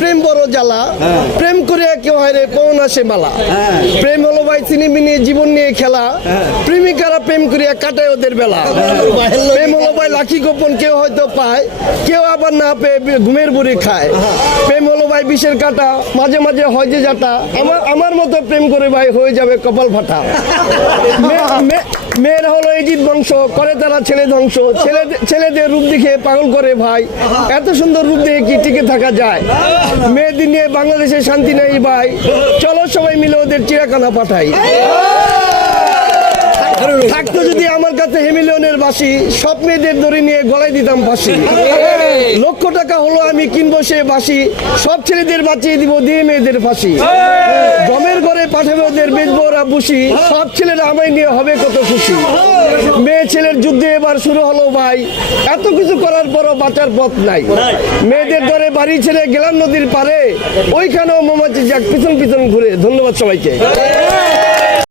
প্রেম বড় জ্বালা, প্রেম করে কেউ হয় রে পৌন আসে মালা। প্রেম হলো ভাই চিনিমি নিয়ে জীবন নিয়ে খেলা, প্রেমিকারা প্রেম করিয়া কাটায় ওদের বেলা। প্রেম হলো ভাই লাখি গোপন, কেউ হয়তো পায়, কেউ আবার না পেয়ে ঘুমের বুড়ি খায়। প্রেম হলো ভাই বিষের কাটা, মাঝে মাঝে হয় যে জাটা, আমার মতো প্রেম করে ভাই হয়ে যাবে কপাল ফাটা। মেয়েরা হলো এজিদ বংশ, করে তারা ছেলে ধ্বংস, ছেলেদের রূপ দেখে পাগল করে ভাই, এত সুন্দর রূপ দেখে কি টিকে থাকা যায়? মেয়েদের নিয়ে বাংলাদেশে শান্তি নেই ভাই, চলো সবাই মিলে ওদের চিড়াখানা পাঠাই। থাকতো যদি আমার কাছে হেমিলিয়নের বাসি, সব মেয়েদের দড়ি নিয়ে গলায় দিতাম ফাঁসি। লক্ষ টাকা হলো আমি কিনবো সে বাসি, সব ছেলেদের বাঁচিয়ে দিব দিয়ে মেয়েদের ফাঁসি। জমের ঘরে পাঠাবে ওদের বেচবো ওরা বুসি, সব ছেলেরা আমায় নিয়ে হবে কত খুশি। মেয়ে ছেলের যুদ্ধে এবার শুরু হলো ভাই, এত কিছু করার পরও বাঁচার পথ নাই। মেয়েদের ধরে বাড়ি ছেড়ে গেলাম নদীর পারে, ওইখানেও মৌমাছি যাক পিছন পিছন ঘুরে। ধন্যবাদ সবাইকে।